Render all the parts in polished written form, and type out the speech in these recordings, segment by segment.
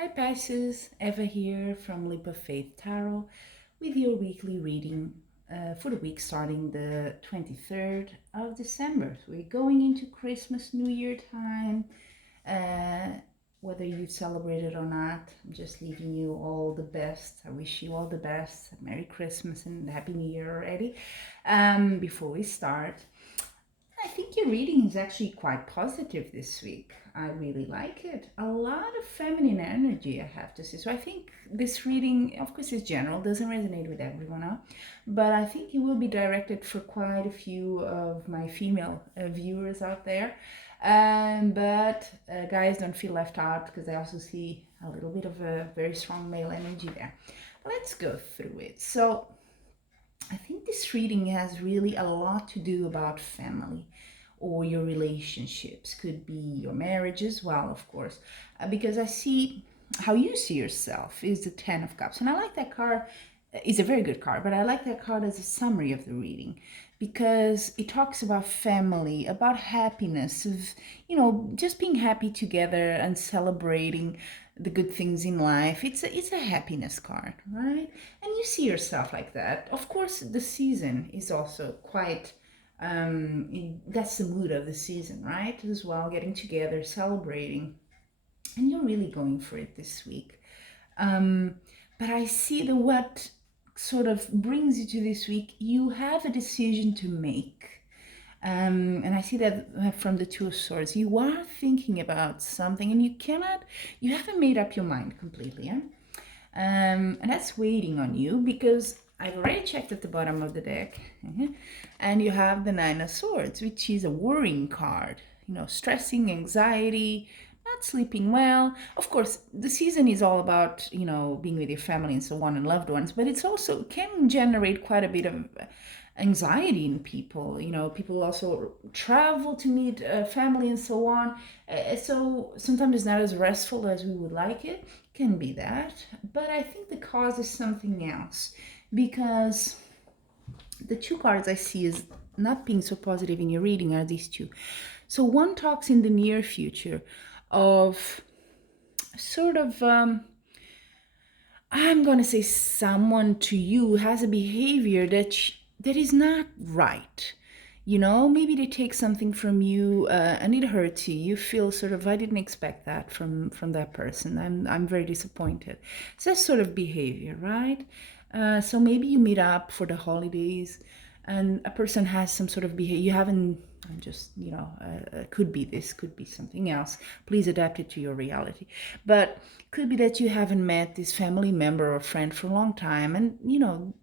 Hi Pisces, Eva here from Leap of Faith Tarot with your weekly reading for the week starting the 23rd of December. So we're going into Christmas, New Year time. Uh, Whether you celebrate it or not, I'm just leaving you all the best. I wish you all the best. Merry Christmas and Happy New Year already. Before we start, I think your reading is actually quite positive this week. I really like it. A lot of feminine energy, I have to say. So I think this reading, of course, is general, doesn't resonate with everyone, huh? But I think it will be directed for quite a few of my female viewers out there. But guys, don't feel left out because I also see a little bit of a very strong male energy there. Let's go through it. So I think this reading has really a lot to do about family or your relationships. Could be your marriage as well, of course, because I see how you see yourself is the Ten of Cups. And I like that card. It's a very good card, but I like that card as a summary of the reading because it talks about family, about happiness, of, just being happy together and celebrating the good things in life. It's a happiness card, right? And you see yourself like that. Of course, the season is also quite that's the mood of the season, right? As well, getting together, celebrating, and you're really going for it this week. Um, but I see the what sort of brings you to this week. You have a decision to make. And I see that from the Two of Swords. You are thinking about something and you haven't made up your mind completely. Yeah? And that's waiting on you because I've already checked at the bottom of the deck. And you have the Nine of Swords, which is a worrying card. Stressing, anxiety, not sleeping well. Of course, the season is all about, being with your family and so on and loved ones, but it's also can generate quite a bit of anxiety in people. People also travel to meet family and so on. So sometimes it's not as restful as we would like it. Can be that. But I think the cause is something else because the two cards I see is not being so positive in your reading are these two. So one talks in the near future of sort of I'm going to say someone to you has a behavior that is not right. Maybe they take something from you and it hurts you. You feel sort of, I didn't expect that from that person. I'm very disappointed. It's that sort of behavior, right? So maybe you meet up for the holidays and a person has some sort of behavior. You haven't, I'm just, could be this, could be something else. Please adapt it to your reality. But could be that you haven't met this family member or friend for a long time and,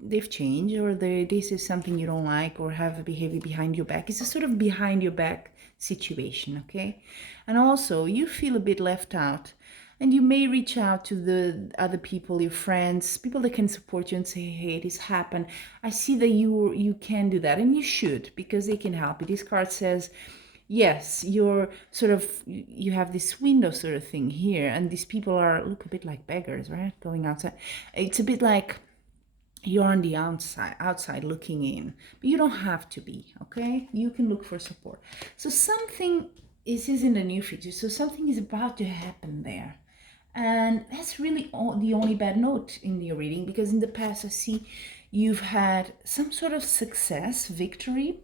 they've changed or this is something you don't like or have a behavior behind your back. It's a sort of behind your back situation, okay? And also you feel a bit left out. And you may reach out to the other people, your friends, people that can support you and say, hey, this happened. I see that you can do that and you should because they can help you. This card says, yes, you're sort of, you have this window sort of thing here. And these people look a bit like beggars, right? Going outside. It's a bit like you're on the outside looking in, but you don't have to be, okay? You can look for support. So something is in the near future. So something is about to happen there. And that's really the only bad note in your reading because in the past I see you've had some sort of success, victory.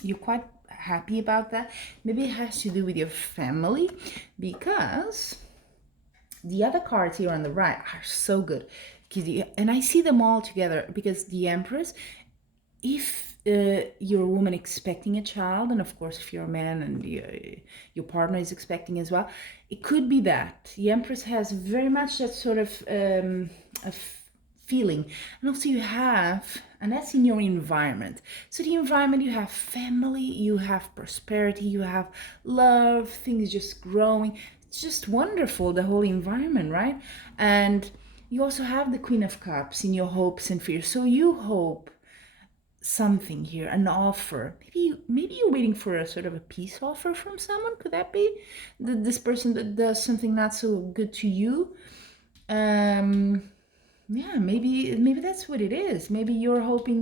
You're quite happy about that. Maybe it has to do with your family because the other cards here on the right are so good. And I see them all together because the Empress, if you're a woman expecting a child, and of course if you're a man and your partner is expecting as well, it could be that the Empress has very much that sort of feeling. And also you have, and that's in your environment. So the environment, you have family, you have prosperity, you have love, things just growing. It's just wonderful, the whole environment, right? And you also have the Queen of Cups in your hopes and fears. So you hope something here, an offer. Maybe you're waiting for a sort of a peace offer from someone. Could that be this person that does something not so good to you? Yeah, maybe that's what it is. Maybe you're hoping,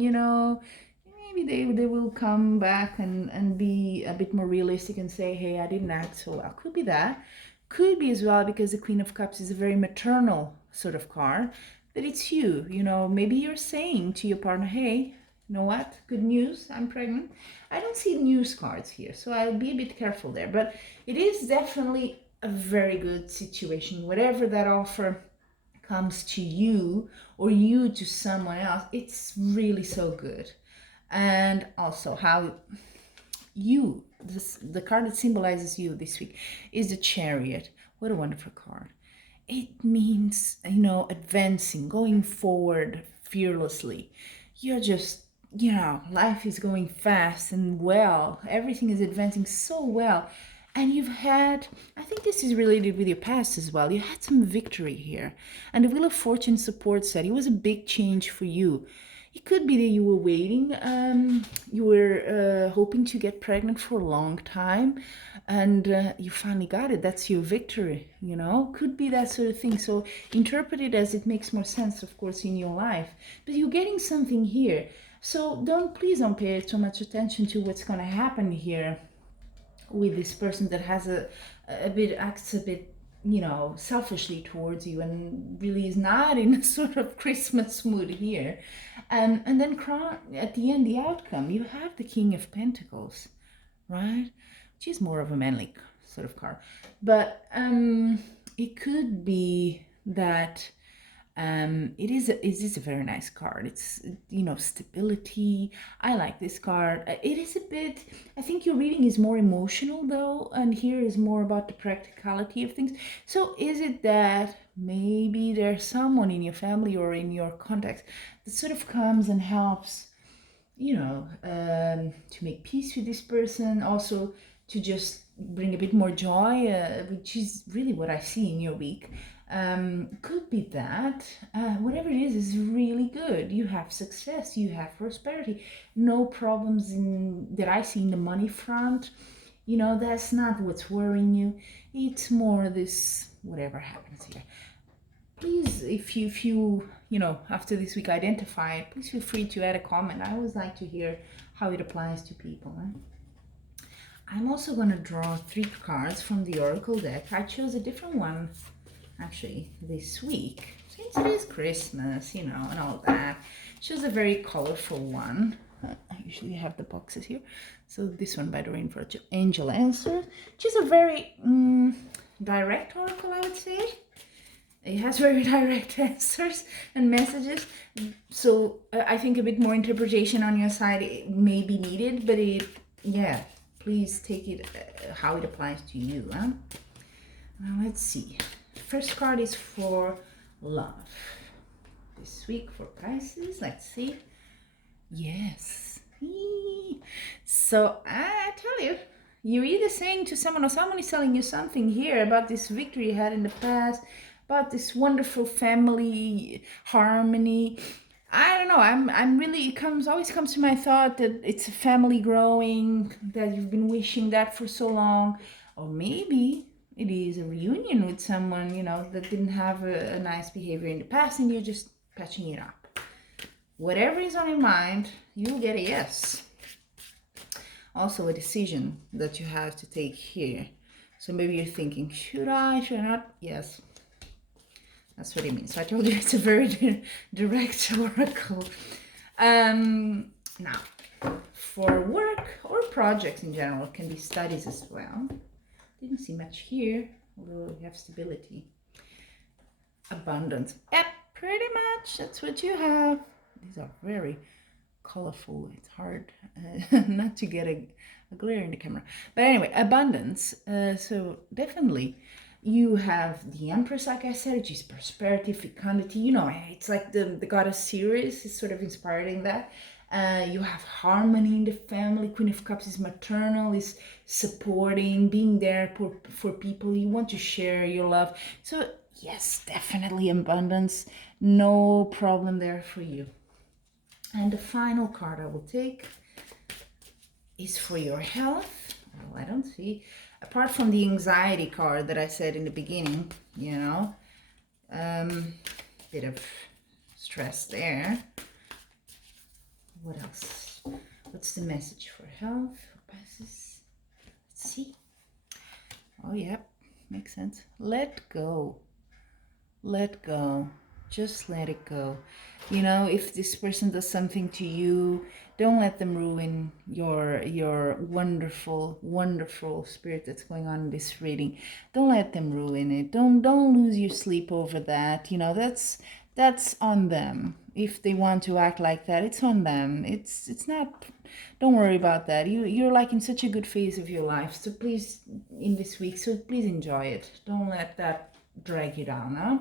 maybe they will come back and be a bit more realistic and say, hey, I didn't act so well. Could be that. Could be as well because the Queen of Cups is a very maternal sort of card, that it's you. You know, maybe you're saying to your partner, hey, you know what? Good news, I'm pregnant. I don't see news cards here, so I'll be a bit careful there. But it is definitely a very good situation. Whatever that offer comes to you or you to someone else, it's really so good. And also how you, the card that symbolizes you this week is the Chariot. What a wonderful card. It means, you know, advancing, going forward fearlessly. You're just, you know, life is going fast and well. Everything is advancing so well. And you've had, I think this is related with your past as well. You had some victory here. And the Wheel of Fortune supports that. It was a big change for you. It could be that you were waiting, you were hoping to get pregnant for a long time, and you finally got it. That's your victory, you know? Could be that sort of thing. So interpret it as it makes more sense, of course, in your life. But you're getting something here. So please don't pay so much attention to what's going to happen here with this person that has acts a bit, you know, selfishly towards you and really is not in a sort of Christmas mood here. And then at the end, the outcome, you have the King of Pentacles, right? Which is more of a manly sort of card. But it could be that it is a very nice card. It's, you know, stability. I like this card. It is a bit, I think your reading is more emotional though, and here is more about the practicality of things. So is it that maybe there's someone in your family or in your context that sort of comes and helps, you know, to make peace with this person, also to just bring a bit more joy, which is really what I see in your week. Could be that whatever it is really good. You have success, you have prosperity, no problems that I see in the money front. You know, that's not what's worrying you. It's more this whatever happens here. Please, if you know, after this week identify it, please feel free to add a comment. I always like to hear how it applies to people. I'm also going to draw 3 cards from the Oracle deck. I chose a different one actually this week, since it is Christmas, you know, and all that. Choose a very colorful one. I usually have the boxes here. So this one by the Rainforest Angel Answer. Choose a very direct oracle, I would say. It has very direct answers and messages. So I think a bit more interpretation on your side may be needed, but yeah, please take it how it applies to you. Huh? Now let's see. First card is for love. This week for Pisces, let's see. Yes. So I tell you, you're either saying to someone or someone is telling you something here about this victory you had in the past, about this wonderful family harmony. I don't know. I'm really, always comes to my thought that it's a family growing, that you've been wishing that for so long, or maybe it is a reunion with someone, you know, that didn't have a nice behavior in the past and you're just patching it up. Whatever is on your mind, you'll get a yes. Also a decision that you have to take here. So maybe you're thinking, should I not? Yes. That's what it means. So I told you it's a very direct oracle. Now, for work or projects in general, it can be studies as well. Didn't see much here, although we have stability. Abundance. Yep, pretty much. That's what you have. These are very colorful. It's hard not to get a glare in the camera. But anyway, abundance. So definitely you have the Empress, like I said, which is prosperity, fecundity. You know, it's like the goddess Ceres is sort of inspired in that. You have harmony in the family. Queen of Cups is maternal, is supporting, being there for people. You want to share your love. So yes, definitely abundance. No problem there for you. And the final card I will take is for your health. Well, I don't see, apart from the anxiety card that I said in the beginning, you know, bit of stress there. What else? What's the message for health? For Pisces? Let's see. Oh, yeah. Makes sense? Let go. Let go. Just let it go. You know, if this person does something to you, don't let them ruin your wonderful, wonderful spirit that's going on in this reading. Don't let them ruin it. Don't lose your sleep over that. You know, that's on them. If they want to act like that, it's on them. It's not, don't worry about that. You're like in such a good phase of your life. So please, in this week, so please enjoy it. Don't let that drag you down, huh?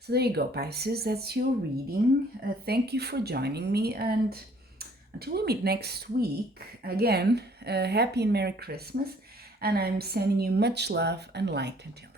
So there you go, Pisces. That's your reading. Thank you for joining me. And until we meet next week, again, happy and Merry Christmas. And I'm sending you much love and light until